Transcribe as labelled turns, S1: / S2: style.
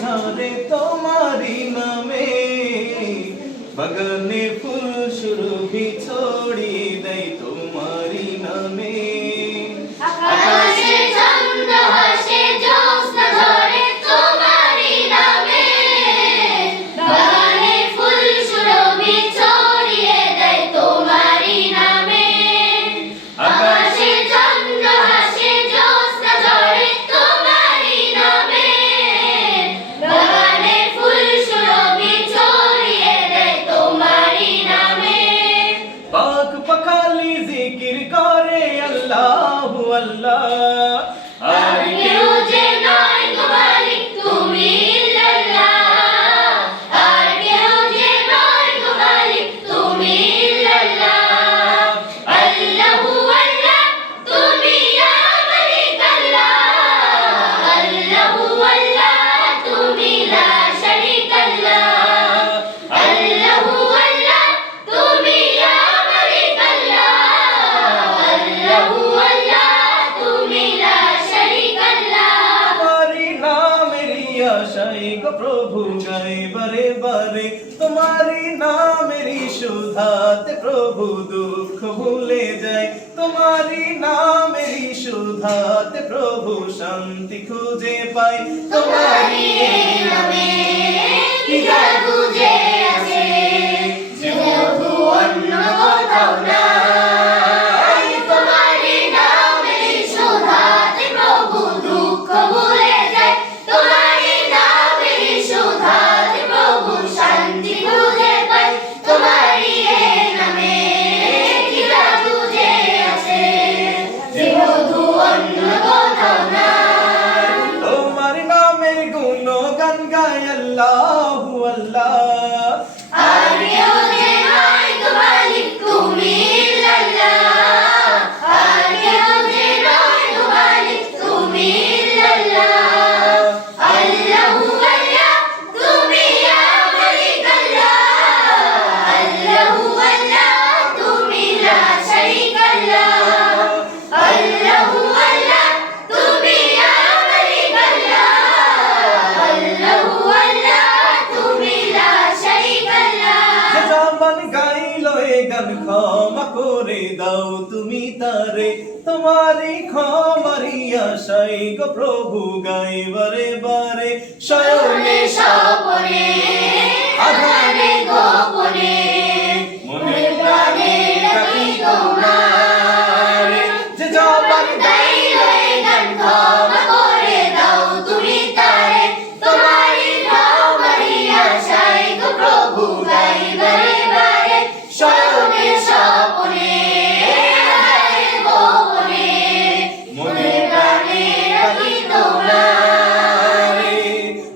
S1: ঝরে তোমারি নামে। বগনে ফুল শুরু ছড়ি দেয়
S2: ولا গাই গো
S1: প্রভু গাই বারে বারে। তোমারি নামেরই সুধাতে প্রভু দুঃখ ভুলে যাই তোমারি নামেরই সুধাতে প্রভু শান্তি খুঁজে পাই
S2: তোমারি নামে কি বুঝে আছে যে অন্য কোথাও না তোমার
S1: বেগান ক্ষমা করে দাও তুমি তারে। তোমারই ক্ষমারি আশাই গো প্রভু, গাইবারে বারে। সয়নে
S2: সাপরে